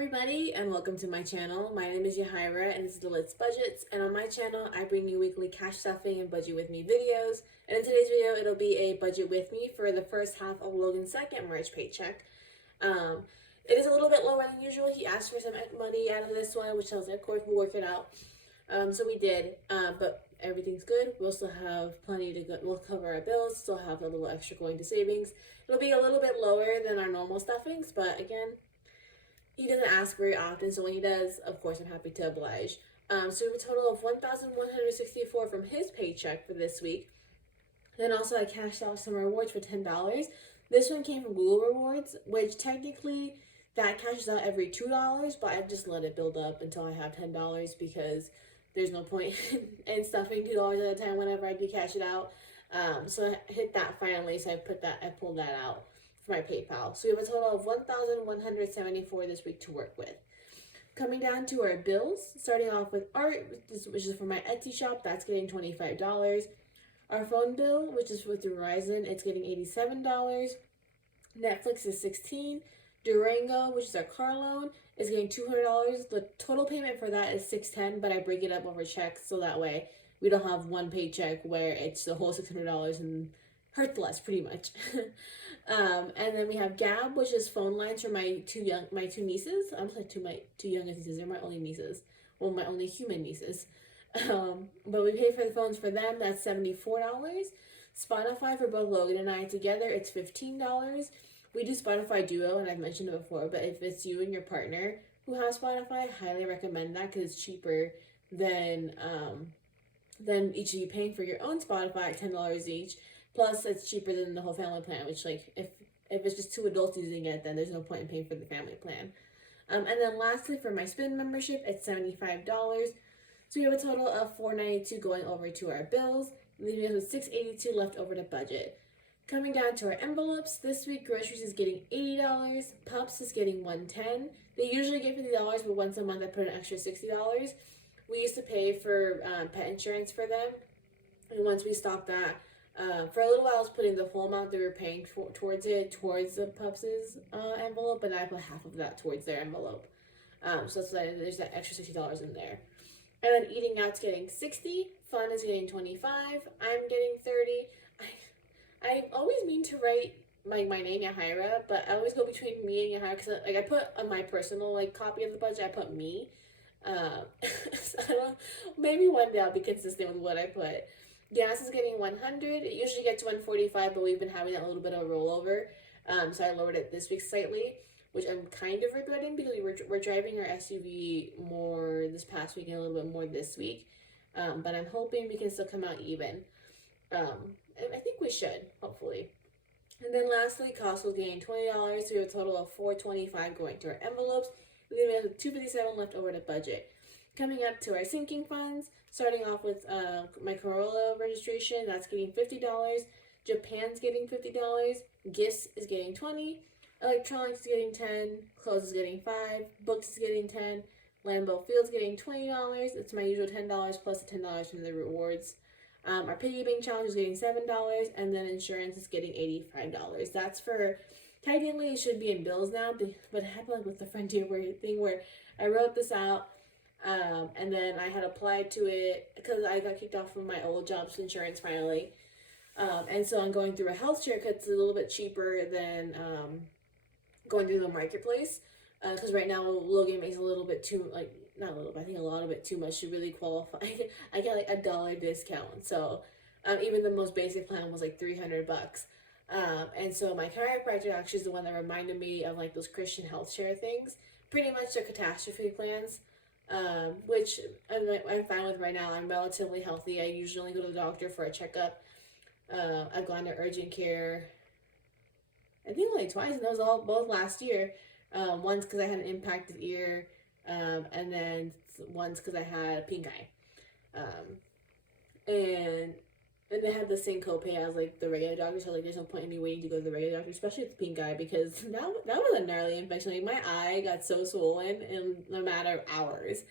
everybody, and welcome to my channel. My name is Yahira and this is Delit's Budgets, and on my channel I bring you weekly cash stuffing and budget with me videos. And in today's video it'll be a budget with me for the first half of Logan's second March paycheck. It is a little bit lower than usual. He asked for some money out of this one, which I was like, of course we'll work it out. So we did, but everything's good. We'll still have plenty to go. We'll cover our bills, still have a little extra going to savings. It'll be a little bit lower than our normal stuffings, but again, he doesn't ask very often, so when he does, of course, I'm happy to oblige. So we have a total of $1,164 from his paycheck for this week. Then also I cashed out some rewards for $10. This one came from Google Rewards, which technically that cashes out every $2, but I just let it build up until I have $10 because there's no point in stuffing $2 at a time whenever I do cash it out. So I hit that finally, so I pulled that out for my PayPal. So we have a total of $1,174 this week to work with. Coming down to our bills, starting off with art, which is for my Etsy shop, that's getting $25. Our phone bill, which is with Verizon, it's getting $87. Netflix is $16. Durango, which is our car loan, is getting $200. The total payment for that is $610, but I break it up over checks so that way we don't have one paycheck where it's the whole $600 and hurts less, pretty much. And then we have Gab, which is phone lines for my two nieces. I'm sorry, my two youngest nieces. They're my only nieces. Well, my only human nieces. But we pay for the phones for them. That's $74. Spotify for both Logan and I together, it's $15. We do Spotify Duo, and I've mentioned it before, but if it's you and your partner who have Spotify, I highly recommend that because it's cheaper than each of you paying for your own Spotify at $10 each. Plus, it's cheaper than the whole family plan, which, like, if it's just two adults using it, then there's no point in paying for the family plan. And then lastly, for my Spin membership, it's $75. So we have a total of $492 going over to our bills, leaving us with $682 left over to budget. Coming down to our envelopes, this week groceries is getting $80, pups is getting $110. They usually get $50, but once a month I put an extra $60. We used to pay for pet insurance for them, and once we stopped that, for a little while I was putting the full amount they were paying towards the pups' envelope, but I put half of that towards their envelope. So that's why there's that extra $60 in there. And then eating out's getting $60, fun is getting $25, I'm getting $30. I always mean to write my name Yahira, but I always go between me and Yahira because I put on my personal copy of the budget, I put me. So maybe one day I'll be consistent with what I put. Gas is getting $100. It usually gets $145, but we've been having a little bit of a rollover. So I lowered it this week slightly, which I'm kind of regretting because we're driving our SUV more this past week and a little bit more this week. But I'm hoping we can still come out even. I think we should, hopefully. And then lastly, Costco's getting $20, so we have a total of $425 going to our envelopes. We have $257 left over to budget. Coming up to our sinking funds, starting off with my Corolla registration, that's getting $50. Japan's getting $50. Gifts is getting $20. Electronics is getting $10. Clothes is getting $5. Books is getting $10. Lambeau Field's getting $20. It's my usual $10 plus the $10 from the rewards. Our piggy bank challenge is getting $7, and then insurance is getting $85. That's for, technically it should be in bills now, but it happened with the Frontier thing where I wrote this out, and then I had applied to it because I got kicked off from my old job's insurance finally, and so I'm going through a health share because it's a little bit cheaper than going through the marketplace, because right now Logan makes a little bit too, not a little bit, I think a lot of it too much to really qualify. I get like $1 discount. So even the most basic plan was like $300. And so my chiropractor actually is the one that reminded me of like those Christian health share things. Pretty much the catastrophe plans, which I'm fine with right now. I'm relatively healthy. I usually go to the doctor for a checkup. I've gone to urgent care, I think like twice, and those both last year. Once because I had an impacted ear, and then once because I had pink eye. And they had the same copay as like the regular doctor, so like there's no point in me waiting to go to the regular doctor, especially with the pink eye, because that was a gnarly infection. Like my eye got so swollen in a matter of hours.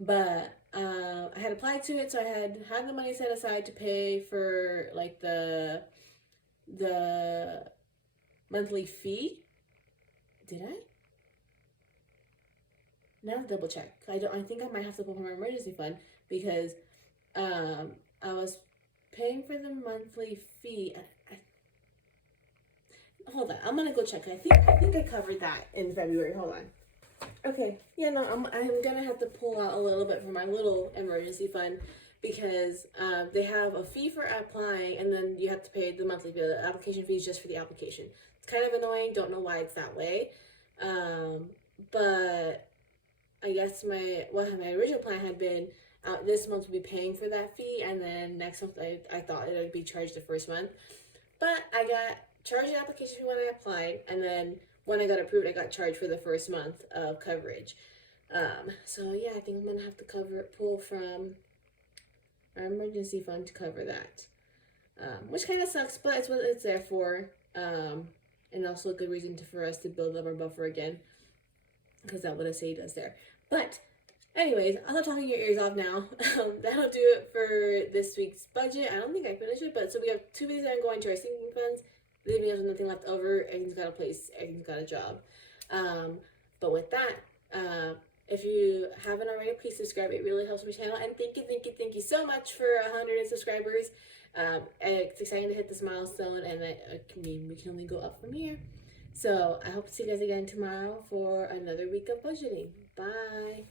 But I had applied to it, so I had the money set aside to pay for like the monthly fee. Did I? Now double check. I think I might have to pull from my emergency fund because I was paying for the monthly fee. Hold on, I'm gonna go check. I think I covered that in February. Hold on. Okay, yeah, no, I'm gonna have to pull out a little bit from my little emergency fund because they have a fee for applying, and then you have to pay the monthly fee. The application fee is just for the application. It's kind of annoying. Don't know why it's that way, but I guess my original plan had been this month would be paying for that fee, and then next month I thought it would be charged the first month, but I got charged an application fee when I applied, and then when I got approved, I got charged for the first month of coverage. So yeah, I think I'm gonna have to pull from our emergency fund to cover that, which kind of sucks, but it's what it's there for, and also a good reason for us to build up our buffer again, because that's what a SAY does there. But anyways, I'll stop talking your ears off now. That'll do it for this week's budget. I don't think I finished it, but so we have 2 videos that are going to our sinking funds, leaving us with nothing left over. Everything's got a place, everything's got a job. But with that, if you haven't already, please subscribe. It really helps my channel. And thank you so much for 100 subscribers. It's exciting to hit this milestone, and we can only go up from here. So I hope to see you guys again tomorrow for another week of budgeting. Bye.